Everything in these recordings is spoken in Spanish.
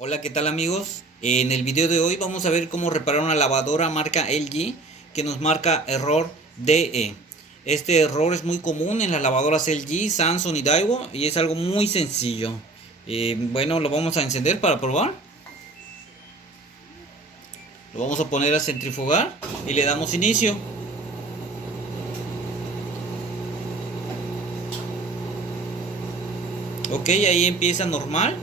Hola, ¿qué tal amigos? En el video de hoy vamos a ver cómo reparar una lavadora marca LG que nos marca error DE. Este error es muy común en las lavadoras LG, Samsung y Daiwo y es algo muy sencillo. Bueno, lo vamos a encender para probar. Lo vamos a poner a centrifugar y le damos inicio. Ok, ahí empieza normal.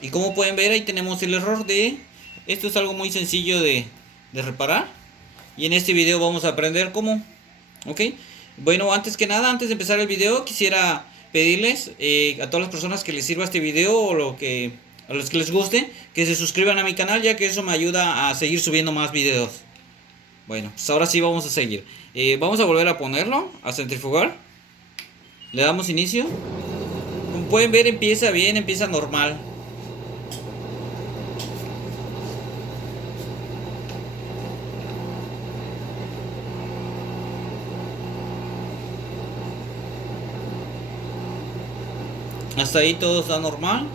Y como pueden ver, ahí tenemos el error de... Esto es algo muy sencillo de reparar. Y en este video vamos a aprender cómo. Ok. Bueno, antes que nada, antes de empezar el video, quisiera pedirles a todas las personas que les sirva este video o a los que les guste, que se suscriban a mi canal, ya que eso me ayuda a seguir subiendo más videos. Bueno, pues ahora sí vamos a seguir. Vamos a volver a ponerlo, a centrifugar. Le damos inicio. Como pueden ver, empieza bien, empieza normal. Hasta ahí todo está normal.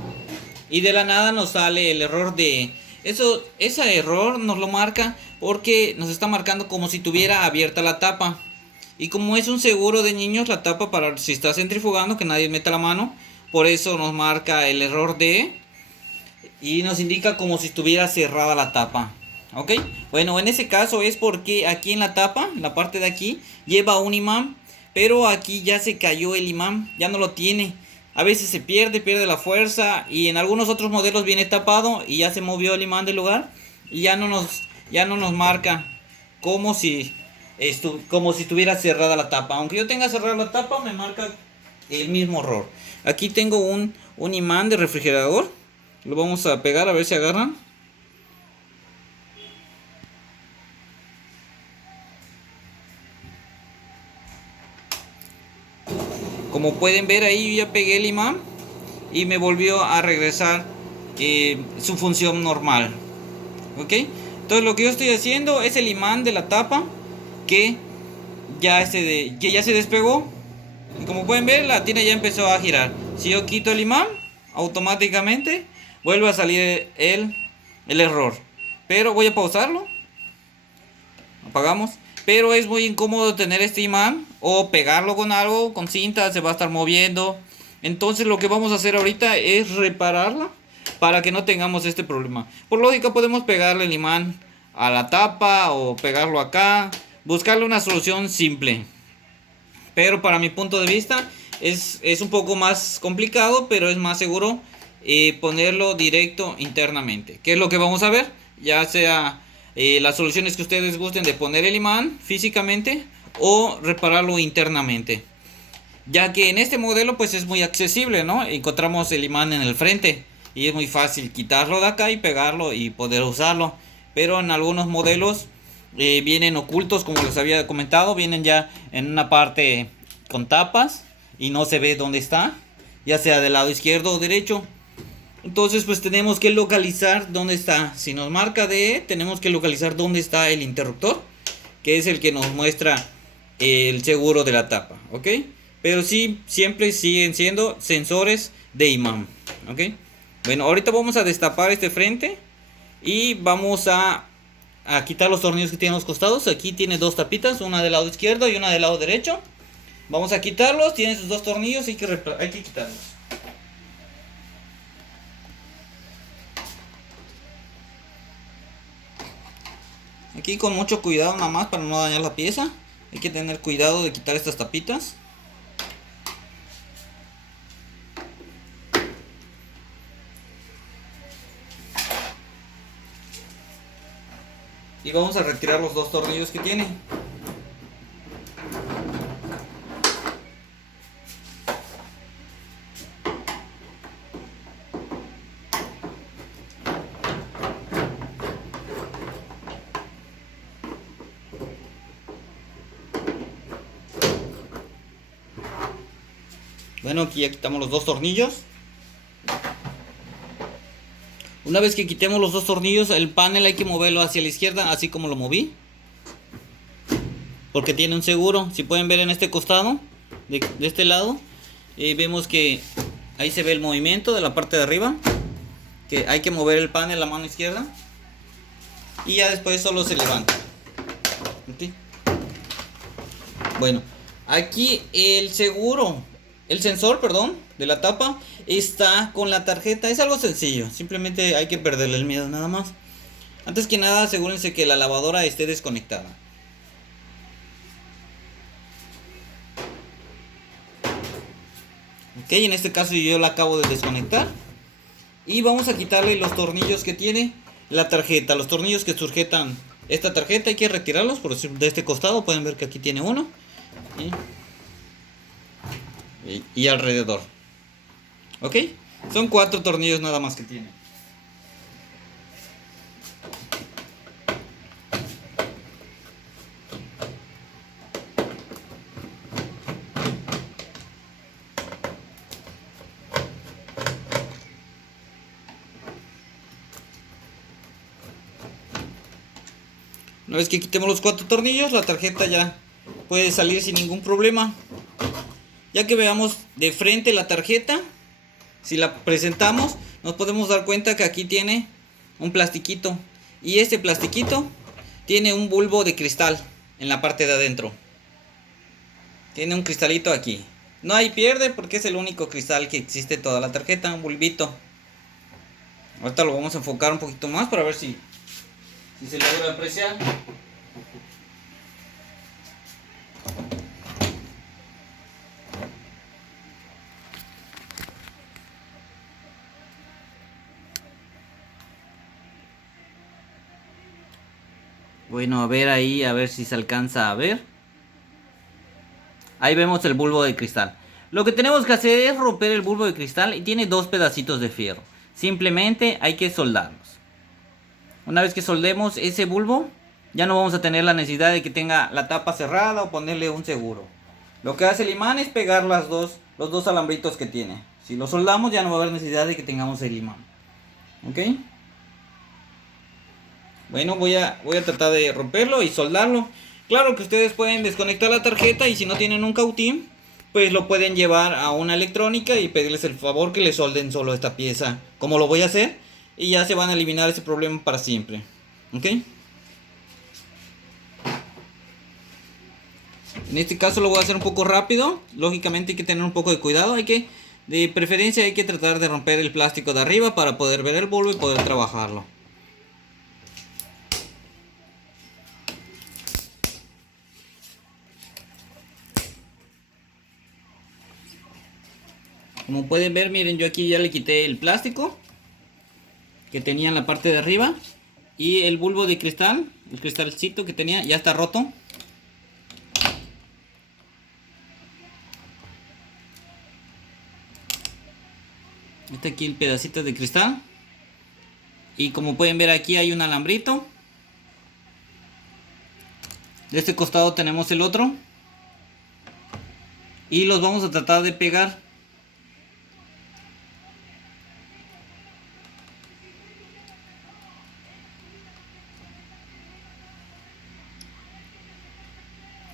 Y de la nada nos sale el error de... Ese error nos lo marca porque nos está marcando como si tuviera abierta la tapa. Y como es un seguro de niños, la tapa para si está centrifugando, que nadie meta la mano. Por eso nos marca el error de... Y nos indica como si estuviera cerrada la tapa. ¿Ok? Bueno, en ese caso es porque aquí en la tapa, en la parte de aquí, lleva un imán. Pero aquí ya se cayó el imán, ya no lo tiene. A veces se pierde la fuerza. Y en algunos otros modelos viene tapado y ya se movió el imán del lugar. Y ya no nos marca como si, como si estuviera cerrada la tapa. Aunque yo tenga cerrada la tapa, me marca el mismo error. Aquí tengo un imán de refrigerador. Lo vamos a pegar a ver si agarran. Como pueden ver ahí ya pegué el imán y me volvió a regresar su función normal. ¿Ok? Entonces lo que yo estoy haciendo es el imán de la tapa que que ya se despegó. Y como pueden ver, la tina ya empezó a girar. Si yo quito el imán, automáticamente vuelve a salir el error. Pero voy a pausarlo. Apagamos. Pero es muy incómodo tener este imán o pegarlo con algo, con cinta, se va a estar moviendo. Entonces lo que vamos a hacer ahorita es repararla para que no tengamos este problema. Por lógica podemos pegarle el imán a la tapa o pegarlo acá, buscarle una solución simple. Pero para mi punto de vista es un poco más complicado, pero es más seguro ponerlo directo internamente. ¿Qué es lo que vamos a ver? Ya sea las soluciones que ustedes gusten de poner el imán físicamente o repararlo internamente. Ya que en este modelo pues es muy accesible, ¿no? Encontramos el imán en el frente y es muy fácil quitarlo de acá y pegarlo y poder usarlo. Pero en algunos modelos vienen ocultos, como les había comentado, vienen ya en una parte con tapas y no se ve dónde está, ya sea del lado izquierdo o derecho. Entonces pues tenemos que localizar dónde está. Si nos marca DE, tenemos que localizar dónde está el interruptor, que es el que nos muestra el seguro de la tapa, ¿ok? Pero sí, siempre siguen siendo sensores de imán, ¿ok? Bueno, ahorita vamos a destapar este frente y vamos a quitar los tornillos que tienen los costados. Aquí tiene dos tapitas, una del lado izquierdo y una del lado derecho. Vamos a quitarlos, tienen sus dos tornillos y hay que quitarlos. Aquí con mucho cuidado nada más para no dañar la pieza. Hay que tener cuidado de quitar estas tapitas. Y vamos a retirar los dos tornillos que tiene. Bueno, aquí ya quitamos los dos tornillos. Una vez que quitemos los dos tornillos, el panel hay que moverlo hacia la izquierda, así como lo moví. porque tiene un seguro. Si pueden ver en este costado, de este lado, vemos que ahí se ve el movimiento de la parte de arriba, que hay que mover el panel a la mano izquierda y ya después solo se levanta. ¿Okay? Bueno, aquí el sensor, perdón, de la tapa está con la tarjeta. Es algo sencillo, simplemente hay que perderle el miedo nada más. Antes que nada, asegúrense que la lavadora esté desconectada. Ok, en este caso yo la acabo de desconectar. Y vamos a quitarle los tornillos que tiene la tarjeta. Los tornillos que sujetan esta tarjeta hay que retirarlos por de este costado. Pueden ver que aquí tiene uno. Y alrededor. Ok, son 4 tornillos nada más que tiene. Una vez que quitemos los 4 tornillos, la tarjeta ya puede salir sin ningún problema. Ya que veamos de frente la tarjeta, si la presentamos, nos podemos dar cuenta que aquí tiene un plastiquito. Y este plastiquito tiene un bulbo de cristal en la parte de adentro. Tiene un cristalito aquí. No hay pierde porque es el único cristal que existe en toda la tarjeta, un bulbito. Ahorita lo vamos a enfocar un poquito más para ver si se logra apreciar. Bueno, a ver ahí, a ver si se alcanza a ver. Ahí vemos el bulbo de cristal. Lo que tenemos que hacer es romper el bulbo de cristal y tiene 2 pedacitos de fierro. Simplemente hay que soldarlos. Una vez que soldemos ese bulbo, ya no vamos a tener la necesidad de que tenga la tapa cerrada o ponerle un seguro. Lo que hace el imán es pegar los dos alambritos que tiene. Si lo soldamos ya no va a haber necesidad de que tengamos el imán. ¿Ok? Bueno, voy a tratar de romperlo y soldarlo. Claro que ustedes pueden desconectar la tarjeta y si no tienen un cautín, pues lo pueden llevar a una electrónica y pedirles el favor que le solden solo esta pieza, como lo voy a hacer, y ya se van a eliminar ese problema para siempre. ¿Ok? En este caso lo voy a hacer un poco rápido. Lógicamente hay que tener un poco de cuidado. De preferencia hay que tratar de romper el plástico de arriba para poder ver el bulbo y poder trabajarlo. Como pueden ver, miren, yo aquí ya le quité el plástico que tenía en la parte de arriba. Y el bulbo de cristal, el cristalcito que tenía, ya está roto. Está aquí el pedacito de cristal. Y como pueden ver, aquí hay un alambrito. De este costado tenemos el otro. Y los vamos a tratar de pegar.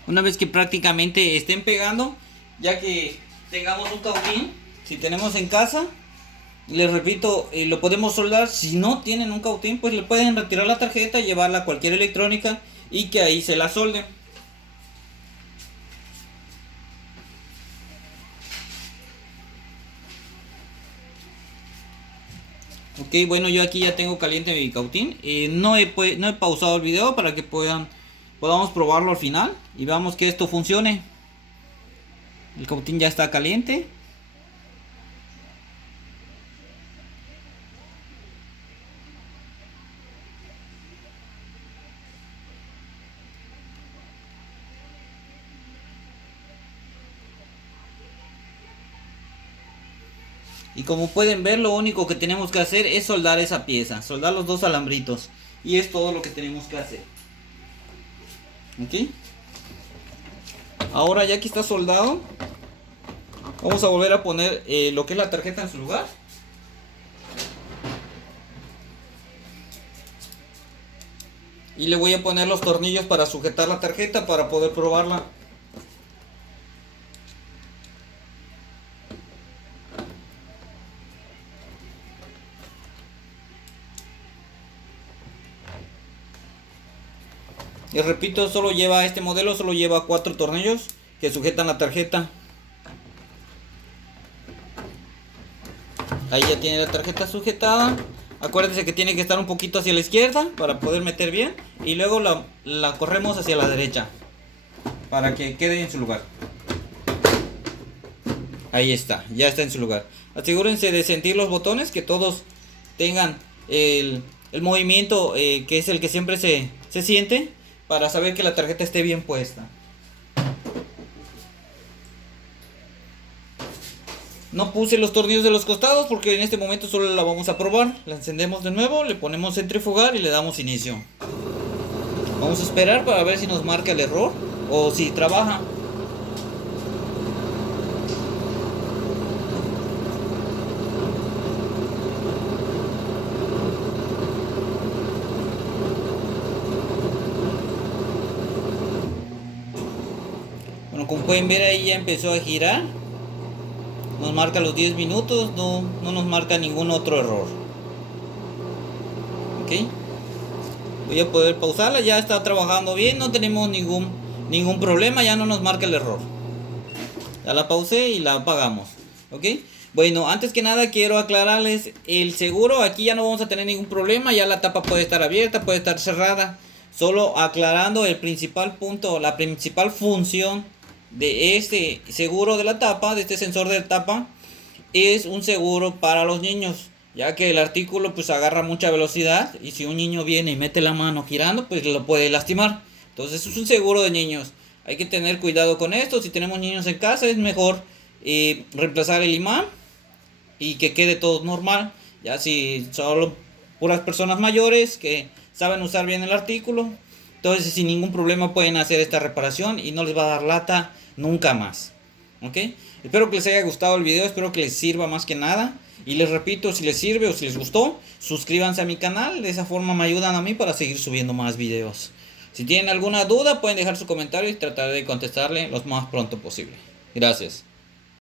Una vez que prácticamente estén pegando, ya que tengamos un cautín, si tenemos en casa, les repito, lo podemos soldar. Si no tienen un cautín, pues le pueden retirar la tarjeta, llevarla a cualquier electrónica y que ahí se la solden. Ok, bueno, yo aquí ya tengo caliente mi cautín. No he pausado el video para que podamos probarlo al final y veamos que esto funcione. El cautín ya está caliente. Y como pueden ver, lo único que tenemos que hacer es soldar esa pieza, soldar los 2 alambritos. Y es todo lo que tenemos que hacer. ¿Ok? Ahora ya que está soldado, vamos a volver a poner lo que es la tarjeta en su lugar. Y le voy a poner los tornillos para sujetar la tarjeta para poder probarla. Y repito, solo lleva este modelo, solo lleva 4 tornillos que sujetan la tarjeta. Ahí ya tiene la tarjeta sujetada. Acuérdense que tiene que estar un poquito hacia la izquierda para poder meter bien. Y luego la corremos hacia la derecha para que quede en su lugar. Ahí está, ya está en su lugar. Asegúrense de sentir los botones, que todos tengan el movimiento que es el que siempre se siente, para saber que la tarjeta esté bien puesta. No puse los tornillos de los costados porque en este momento solo la vamos a probar. La encendemos de nuevo, le ponemos centrifugar y le damos inicio. Vamos a esperar para ver si nos marca el error o si trabaja. Bueno, como pueden ver, ahí ya empezó a girar. Nos marca los 10 minutos, no nos marca ningún otro error. Ok. Voy a poder pausarla, ya está trabajando bien, no tenemos ningún problema, ya no nos marca el error. Ya la pausé y la apagamos. Ok. Bueno, antes que nada quiero aclararles el seguro. Aquí ya no vamos a tener ningún problema, ya la tapa puede estar abierta, puede estar cerrada. Solo aclarando el principal punto, la principal función de este seguro de la tapa, de este sensor de tapa, es un seguro para los niños, ya que el artículo pues agarra mucha velocidad y si un niño viene y mete la mano girando pues lo puede lastimar. Entonces es un seguro de niños, hay que tener cuidado con esto. Si tenemos niños en casa es mejor reemplazar el imán y que quede todo normal. Ya si solo puras personas mayores que saben usar bien el artículo, entonces sin ningún problema pueden hacer esta reparación y no les va a dar lata nunca más. Ok, espero que les haya gustado el video, espero que les sirva más que nada. Y les repito, si les sirve o si les gustó, suscríbanse a mi canal, de esa forma me ayudan a mí para seguir subiendo más videos. Si tienen alguna duda pueden dejar su comentario y trataré de contestarle lo más pronto posible. Gracias.